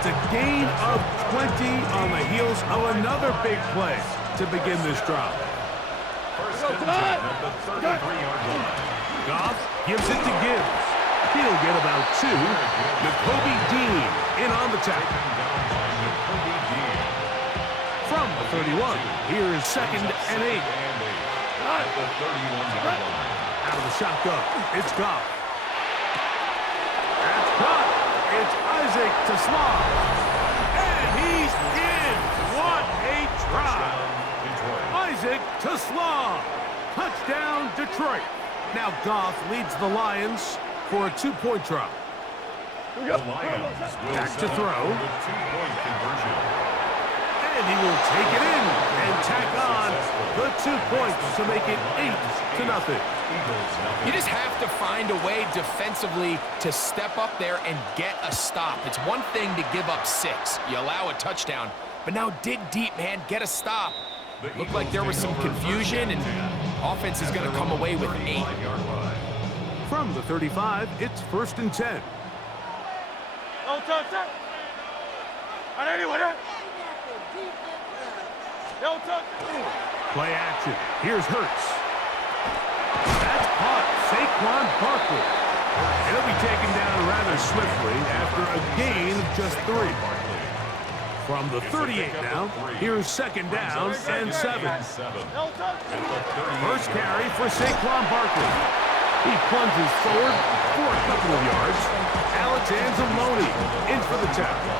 It's a gain of 20 on the heels of another big play to begin this drive. First and 10 at the 33-yard line. Goff gives it to Gibbs. He'll get about 2. Nakobe Dean in on the tackle. From the 31, here's second and 8. At the 31-yard line. Out of the shotgun, it's Goff. That's caught. It's Isaac to Slaw. And he's in. What a try. Isaac to Slaw. Touchdown, Detroit. Now Goff leads the Lions for a 2-point try. The Lions will Back to throw. the 2-point conversion. And he will take it in and tack on the 2 points to make it 8-0. You just have to find a way defensively to step up there and get a stop. It's one thing to give up 6. You allow a touchdown. But now dig deep, man. Get a stop. Looked like there was some confusion, and offense is going to come away with 8. From the 35, it's first and 10. Play action. Here's Hurts. That's caught. Saquon Barkley. It'll be taken down rather swiftly after a gain of just 3. From the 38 now, here's second down and 7. First carry for Saquon Barkley. He plunges forward for a couple of yards. Alex Anzalone in for the tackle.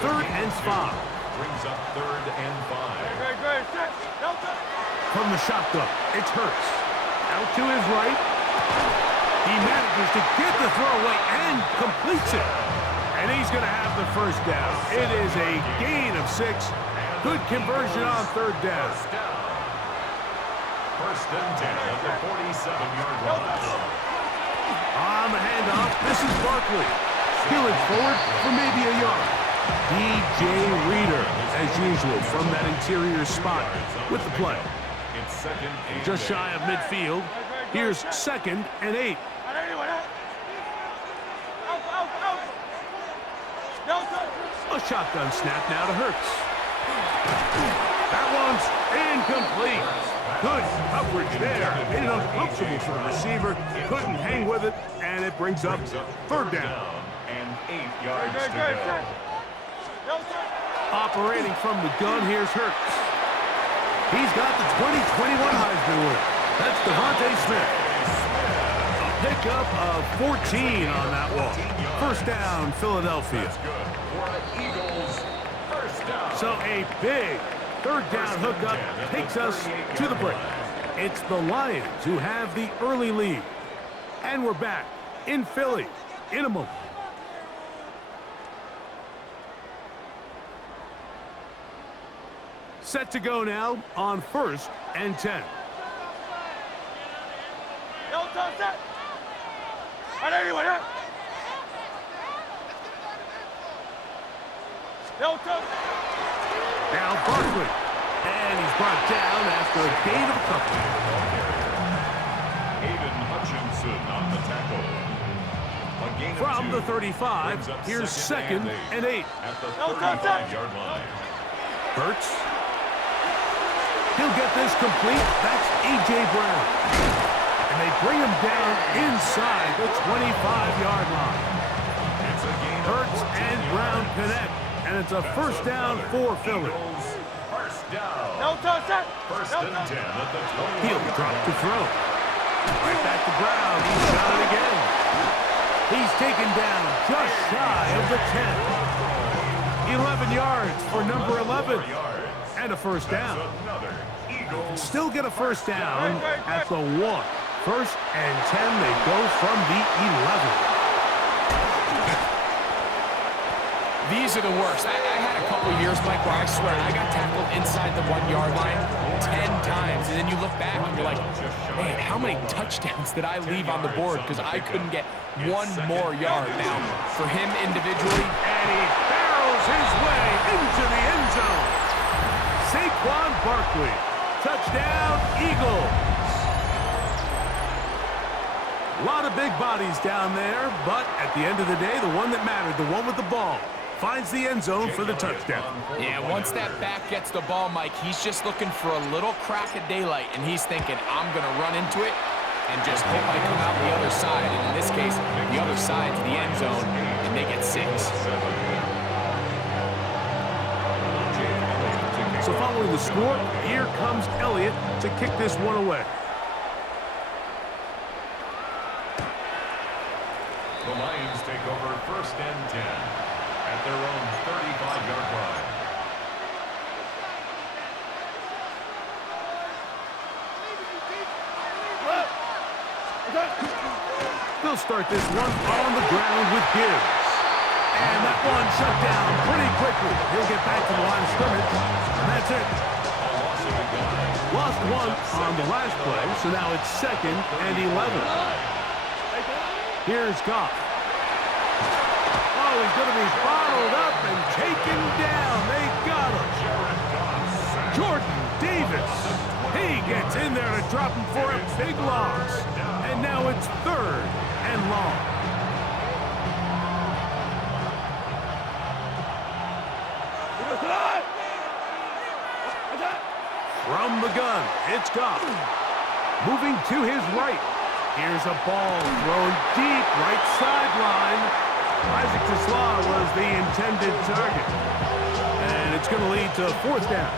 3rd and 5. Brings up 3rd and 5. From the shotgun, it's Hurts. Out to his right. He manages to get the throw away and completes it. And he's going to have the first down. It is a gain of 6. Good conversion on 3rd down. First and 10 at the 47-yard line. On the handoff, this is Barkley. Peeling forward for maybe a yard. DJ Reader, as usual, from that interior spot with the play. Just shy of midfield. Here's second and 8. A shotgun snap now to Hurts. That one's incomplete. Good coverage there. Made it uncomfortable for the receiver. Couldn't hang with it, and it brings up 3rd down. And 8 yards to go. Operating from the gun, here's Hurts. He's got the 2021 Heisman winner. That's Devontae Smith. A pickup of 14 on that walk. First down, Philadelphia. So a big 3rd down hookup takes us to the break. It's the Lions who have the early lead. And we're back in Philly in a moment. Set to go now on 1st and 10. Now Barkley. And he's brought down after a gain of a couple. Aiden Hutchinson on the tackle. A gain of From 2. the 35, Brings up here's second and 8. At the 35-yard line. Hurts. He'll get this complete. That's A.J. Brown. And they bring him down inside the 25-yard line. Hurts and Brown connect. And it's a first down for Philly. First down. First and 10 at the 20. He'll drop to throw. Right back to Brown. He's got it again. He's taken down just shy of the 10. 11 yards for number 11. And a first down. Still get a first down at the 1. 1st and 10. They go from the 11. These are the worst. I had a couple years, Mike, where I swear I got tackled inside the 1-yard line 10 times. And then you look back and you're like, man, how many touchdowns did I leave on the board because I couldn't get one more yard. Now, for him individually, and he barrels his way into the end zone. Saquon Barkley. Touchdown, Eagles. A lot of big bodies down there, but at the end of the day, the one that mattered, the one with the ball, finds the end zone for the touchdown. Yeah, once that back gets the ball, Mike, he's just looking for a little crack of daylight, and he's thinking, I'm going to run into it and just hope I come out the other side. And in this case, the other side to the end zone, and they get 6. So following the score, here comes Elliott to kick this one away. The Lions take over 1st and 10 at their own 35-yard line. They'll start this one on the ground with Gibbs. And that one shut down pretty quickly. He'll get back to the line of scrimmage, and that's it. Lost one on the last play, so now it's 2nd and 11. Here's Goff. Oh, he's going to be bottled up and taken down. They got him. Jordan Davis. He gets in there to drop him for a big loss. And now it's 3rd and long. From the gun, it's Goff. Moving to his right. Here's a ball thrown deep right sideline. Isaac Tesla was the intended target. And it's going to lead to 4th down.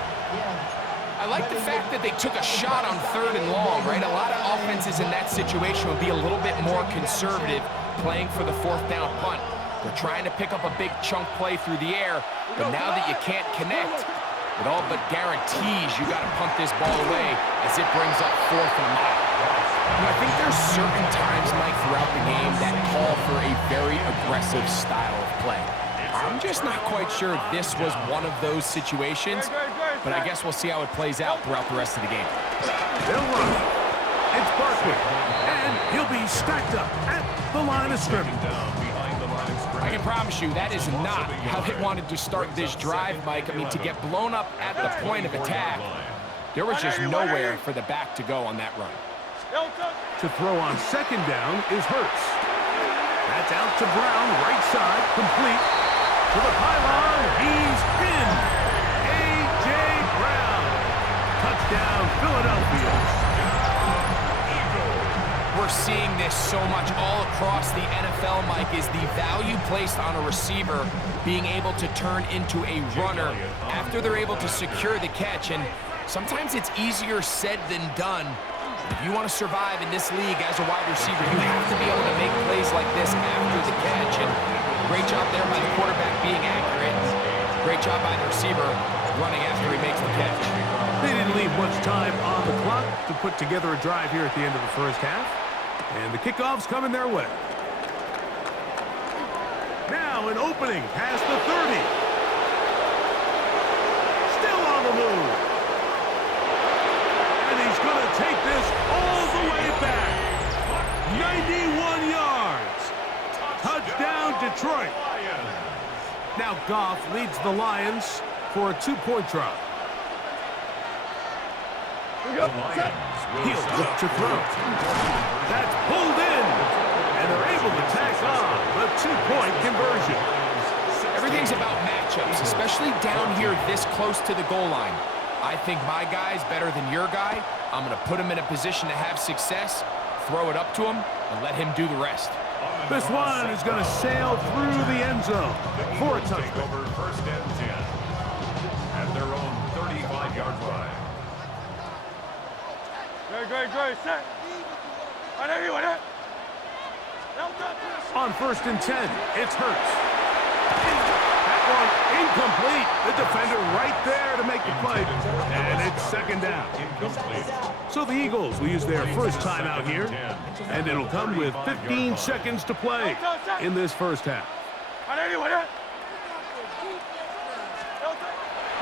I like the fact that they took a shot on 3rd and long, right? A lot of offenses in that situation would be a little bit more conservative playing for the 4th down punt. They're trying to pick up a big chunk play through the air, but now that you can't connect, it all but guarantees you got to punt this ball away as it brings up 4th and a mile. You know, I think there's certain times, Mike, throughout the game that call for a very aggressive style of play. I'm just not quite sure this was one of those situations, but I guess we'll see how it plays out throughout the rest of the game. They'll run. It's Barkley, and he'll be stacked up at the line of scrimmage. I can promise you that is not how they wanted to start this drive, Mike. I mean, to get blown up at the point of attack, there was just nowhere for the back to go on that run. To throw on 2nd down is Hurts. That's out to Brown, right side, complete. To the pylon, he's in. A.J. Brown. Touchdown, Philadelphia. We're seeing this so much all across the NFL, Mike, is the value placed on a receiver being able to turn into a runner after they're able to secure the catch. And sometimes it's easier said than done. If you want to survive in this league as a wide receiver, you have to be able to make plays like this after the catch. And great job there by the quarterback being accurate. Great job by the receiver running after he makes the catch. They didn't leave much time on the clock to put together a drive here at the end of the 1st half. And the kickoff's coming their way. Now an opening past the 30. Still on the move. And he's going to take this all the way back. 91 yards. Touchdown, Detroit. Now Goff leads the Lions for a 2-point try. He'll look to throw. That's pulled in. And they're able to tack on the 2-point conversion. Everything's about matchups, especially down here this close to the goal line. I think my guy's better than your guy. I'm going to put him in a position to have success, throw it up to him, and let him do the rest. This one is going to sail through the end zone for a touchdown. Over 1st and 10 at their own 35-yard line. Great, set. On 1st and 10, it's Hurts. That one incomplete. The defender right there to make the play. And it's 2nd down. So the Eagles will use their first timeout here. And it'll come with 15 seconds to play in this 1st half.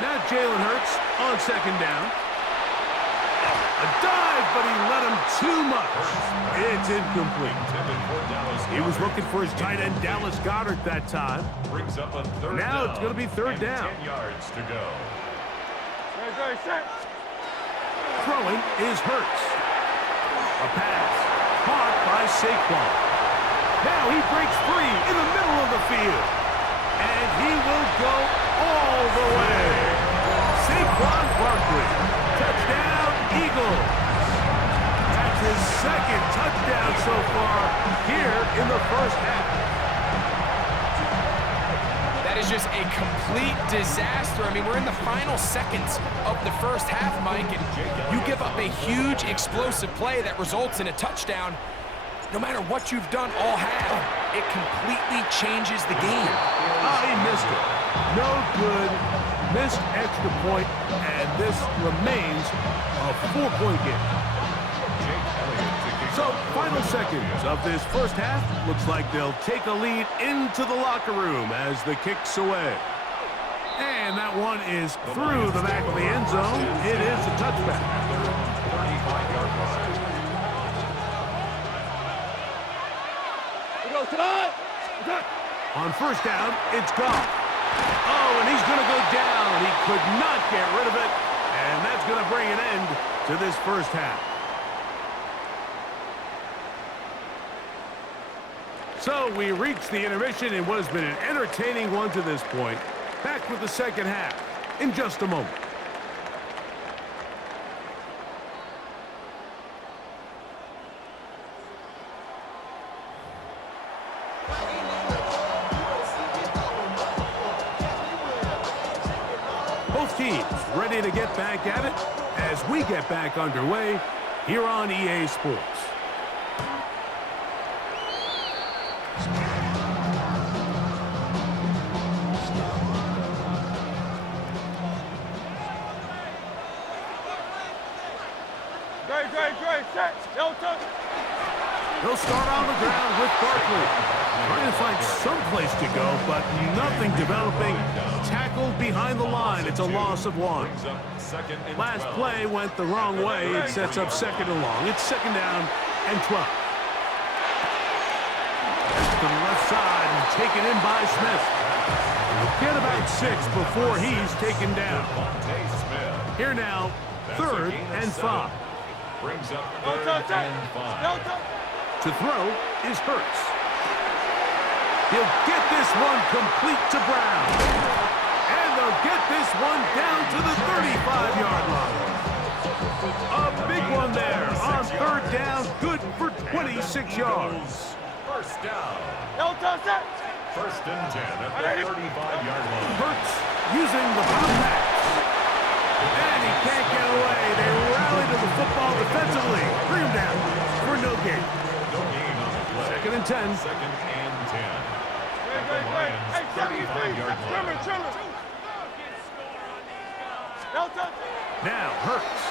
Now Jalen Hurts on 2nd down. A dive, but he let him too much. It's incomplete. He was looking for his tight end, Dallas Goedert, that time. Now it's going to be 3rd down. 10 yards to go. Throwing is Hurts. A pass caught by Saquon. Now he breaks free in the middle of the field. And he will go all the way. Saquon Barkley, touchdown, Eagles. That's his second touchdown so far here in the first half. That is just a complete disaster. I mean, we're in the final seconds of the first half, Mike, and you give up a huge explosive play that results in a touchdown. No matter what you've done all half, it completely changes the game. He missed it. No good. Missed extra point, and this remains a 4-point game. So, final seconds of this first half. Looks like they'll take a lead into the locker room as the kick's away. And that one is through the back of the end zone. It is a touchback. On first down, it's Goff. Oh, and he's going to go down. He could not get rid of it. And that's going to bring an end to this first half. So we reach the intermission in what has been an entertaining one to this point. Back with the second half in just a moment. Both teams ready to get back at it as we get back underway here on EA Sports. He'll start on the ground with Barkley. Trying to find some place to go, but nothing developing. Tackled behind the line. It's a loss of 1. Last play went the wrong way. It sets up second and long. It's second down and 12. To the left side and taken in by Smith. He'll get about 6 before he's taken down. Here now, 3rd and 5. Brings up 3rd and 5. To throw is Hurts. He'll get this one complete to Brown. And they'll get this one down to the 35-yard line. A big one there on 3rd down, good for 26 yards. First down. First and 10 at the 35-yard line. Hurts using the bomb pass. And he can't get away. They rally to the football defensively. Bring him down for no gain. No gain on the play. Second and 10. Second and 10. At the Lions' 35-yard line. Now Hurts.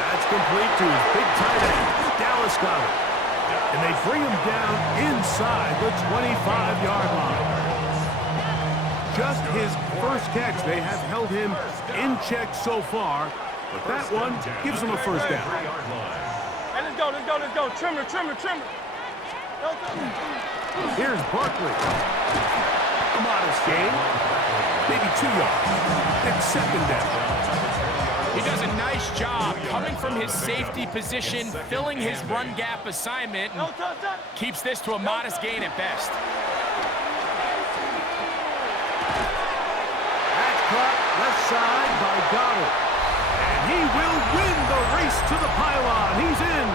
That's complete to his big tight end, Dallas Goedert. And they bring him down inside the 25-yard line. Just his first catch. They have held him in check so far, but that one gives him a first down. Hey, let's go. Trimmer. Here's Barkley. A modest gain. Maybe 2 yards. It's second down. He does a nice job coming from his safety position, filling his run gap assignment, and keeps this to a modest gain at best. That's caught left side by Goddard. And he will win the race to the pylon. He's in.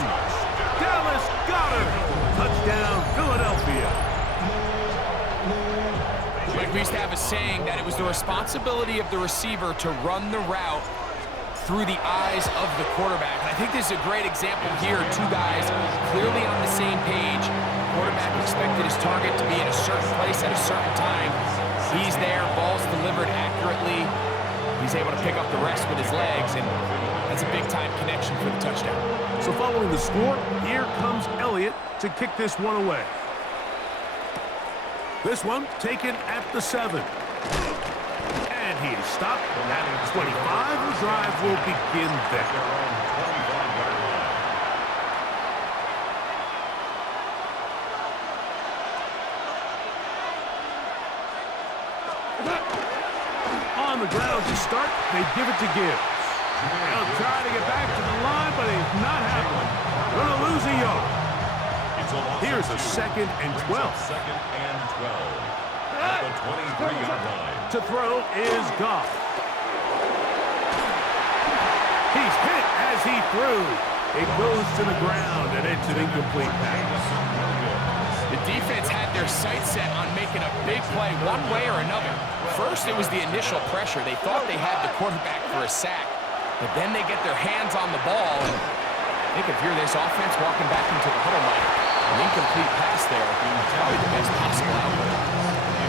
Dallas Goedert. Touchdown, Philadelphia. Like we used to have a saying that it was the responsibility of the receiver to run the route through the eyes of the quarterback. And I think this is a great example here. 2 guys clearly on the same page. Quarterback expected his target to be in a certain place at a certain time. He's there, ball's delivered accurately. He's able to pick up the rest with his legs, and that's a big-time connection for the touchdown. So following the score, here comes Elliott to kick this one away. This one taken at the 7. And he is stopped at 25. The drive will begin there. On the ground to start, they give it to Gibbs. He'll try to get back to the line, but he's not happening. Gonna lose a yard. Here's a 2nd and 12. Second and 12 at the 23-yard line. To throw is Goff. He's hit as he threw. It goes to the ground, and it's an incomplete pass. The defense had their sights set on making a big play one way or another. First, it was the initial pressure. They thought they had the quarterback for a sack, but then they get their hands on the ball, and they could hear this offense walking back into the huddle like an incomplete pass there. Probably the best possible outcome.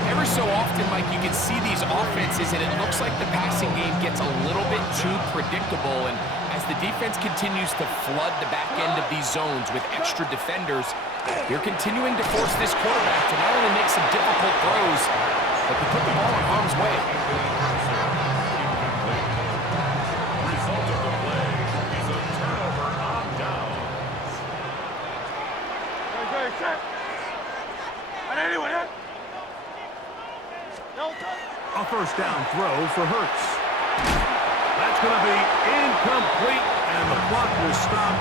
Every so often, Mike, you can see these offenses, and it looks like the passing game gets a little bit too predictable, and as the defense continues to flood the back end of these zones with extra defenders, they're continuing to force this quarterback to not only make some difficult throws, but to put the ball in harm's way. Result of the play is a turnover on downs. Hey, set. Anyone hit? A first down throw for Hurts. That's going to be incomplete, and the clock will stop.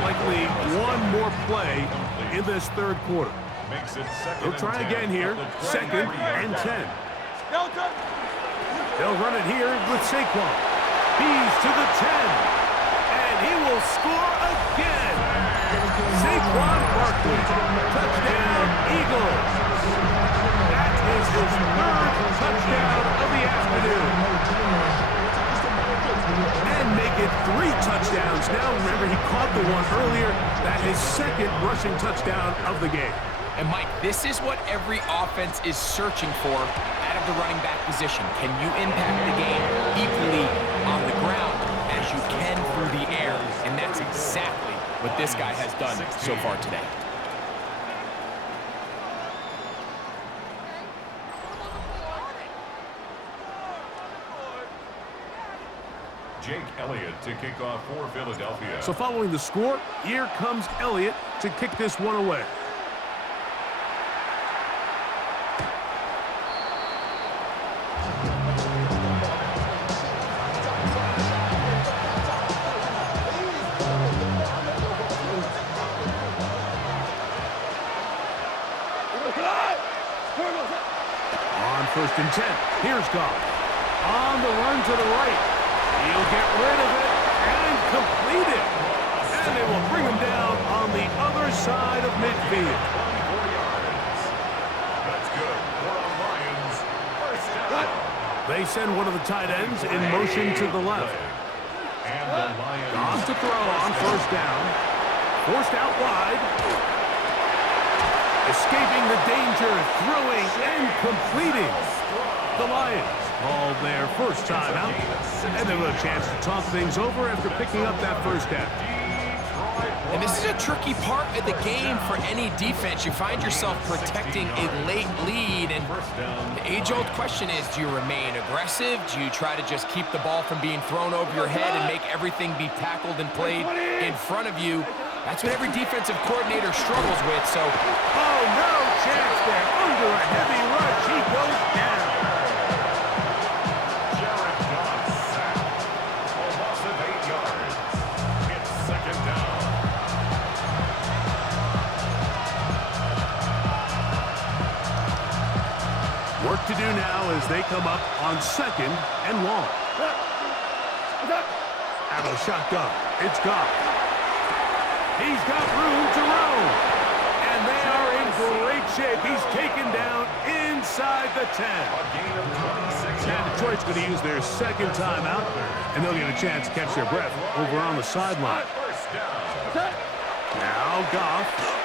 Likely one more play in this third quarter. Makes it second. They'll try again here. Second and 10. They'll run it here with Saquon. He's to the 10, and he will score again. Saquon Barkley, touchdown Eagles. That is his third touchdown of the afternoon. And make it 3 touchdowns now. Remember, he caught the one earlier. That is second rushing touchdown of the game. And, Mike, this is what every offense is searching for out of the running back position. Can you impact the game equally on the ground as you can through the air? And that's exactly what this guy has done so far today. Jake Elliott to kick off for Philadelphia. So following the score, here comes Elliott to kick this one away. On first and 10, here's Goff. On the run to the right. He'll get rid of it and complete it. And they will bring him down on the other side of midfield. 24 yards. That's good for the Lions. First down. They send one of the tight ends in motion to the left. And the Lions. On to throw on first down. Forced out wide. Escaping the danger, throwing and completing. The Lions called their first time out, and they have a chance to talk things over after picking up that first down. And this is a tricky part of the game for any defense. You find yourself protecting a late lead, and the age-old question is, do you remain aggressive? Do you try to just keep the ball from being thrown over your head and make everything be tackled and played in front of you? That's what every defensive coordinator struggles with, so... Oh, no chance there. Under a heavy rush, he goes down. Work to do now as they come up on second and long. Out of the shotgun, it's Goff. He's got room to roam. And they are in great shape. He's taken down inside the 10. And Detroit's going to use their second timeout, and they'll get a chance to catch their breath over on the sideline. Now Goff.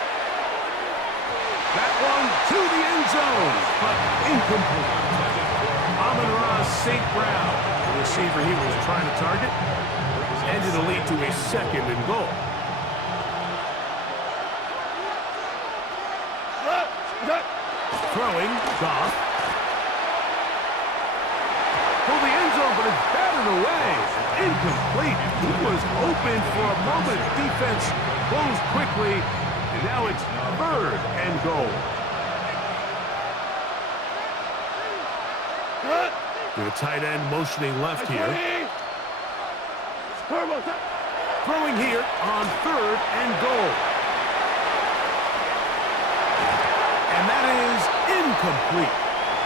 That one to the end zone, but incomplete. Amon-Ra St. Brown, the receiver he was trying to target, and it'll lead to a second and goal. Throwing, Goff. For the end zone, but it's batted away. Incomplete. He was open for a moment. Defense closed quickly. And now it's third and goal. The tight end motioning left here. Throwing here on third and goal. And that is incomplete.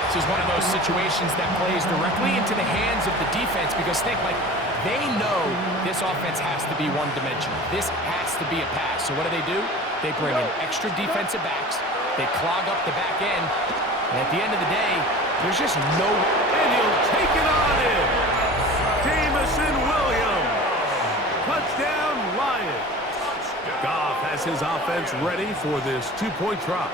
This is one of those situations that plays directly into the hands of the defense because think, like, they know this offense has to be one-dimensional. This has to be a pass. So what do? They bring in extra defensive backs. They clog up the back end. And at the end of the day, there's just no... And he'll take it on in. Jamison Williams. Touchdown, Lions. Goff has his offense ready for this two-point try.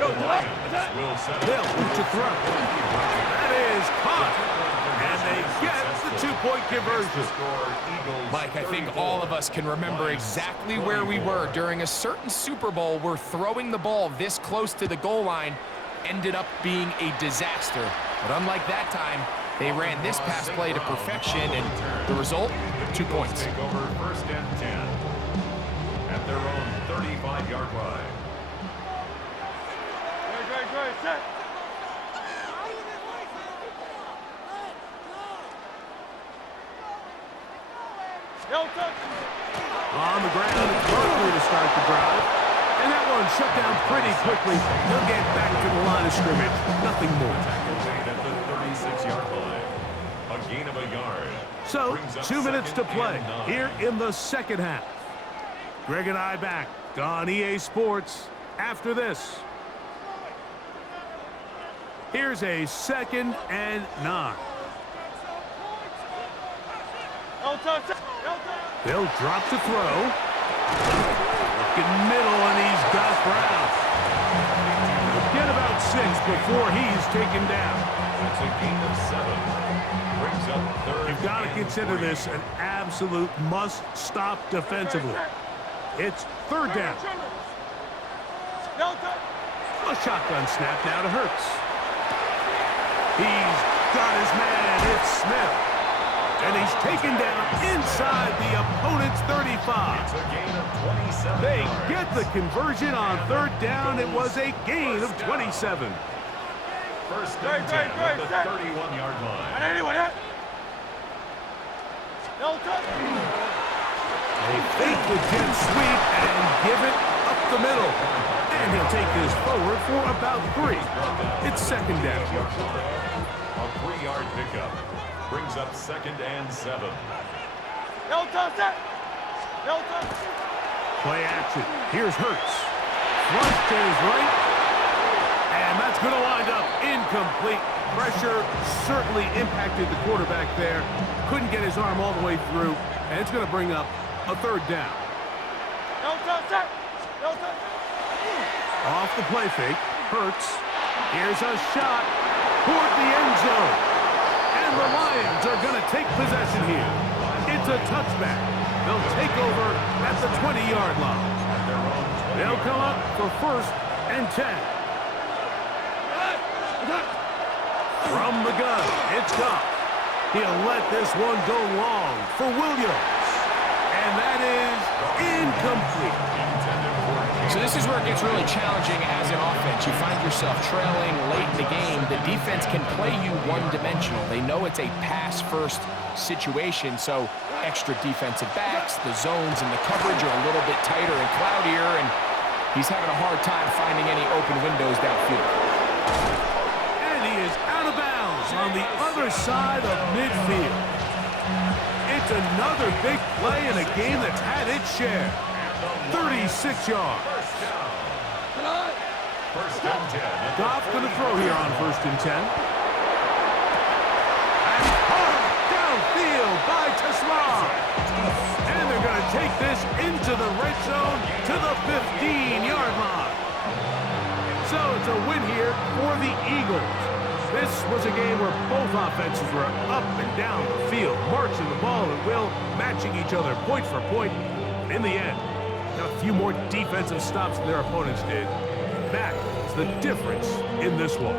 The Lions will set up. They'll look to throw. That is caught. And they get the two-point conversion. Mike, I think all of us can remember exactly where we were during a certain Super Bowl where throwing the ball this close to the goal line ended up being a disaster. But unlike that time, they ran this pass play to perfection, and the result, 2 points. Take over first and 10 at their own 35-yard line. Great, set. On the ground, it's Barkley to start the drive. And that one shut down pretty quickly. They'll get back to the line of scrimmage. Nothing more. Tackle made at the 36-yard line. A gain of a yard. So, Brings up 2 minutes to second play and 9. here in the second half. Greg and I back on EA Sports after this. Here's a 2nd and 9. They'll drop to throw. Looking middle, and he's got Brown. He'll get about 6 before he's taken down. That's a gain of 7. Brings up third. You've got to consider this an absolute must-stop defensively. It's 3rd down. A shotgun snap now to Hurts. He's got his man. It's Smith. And he's taken down inside the opponent's 35. It's a gain of 27 They yards. get the conversion on 3rd down. It was a gain of 27. First and 10 at the 31-yard line. They fake the jet sweep and give it up the middle. And he'll take this forward for about 3. It's 2nd down. A 3-yard pickup. Brings up 2nd and 7. Play action. Here's Hurts. Flush to his right. And that's going to wind up incomplete. Pressure certainly impacted the quarterback there. Couldn't get his arm all the way through. And it's going to bring up a 3rd down. Off the play fake. Hurts. Here's a shot toward the end zone. And the Lions are going to take possession here. It's a touchback. They'll take over at the 20-yard line. They'll come up for 1st and 10. From the gun, it's Goff. He'll let this one go long for Williams. And that is incomplete. So this is where it gets really challenging as an offense. You find yourself trailing late in the game. The defense can play you one-dimensional. They know it's a pass-first situation, so extra defensive backs, the zones and the coverage are a little bit tighter and cloudier, and he's having a hard time finding any open windows downfield. And he is out of bounds on the other side of midfield. It's another big play in a game that's had its share. 36 yards. First and 10. Goff going to throw here on 1st and 10. And caught downfield by Teslar. And they're going to take this into the red zone to the 15-yard line. So it's a win here for the Eagles. This was a game where both offenses were up and down the field, marching the ball at will, matching each other point for point. And in the end, got a few more defensive stops than their opponents did. That is the difference in this one.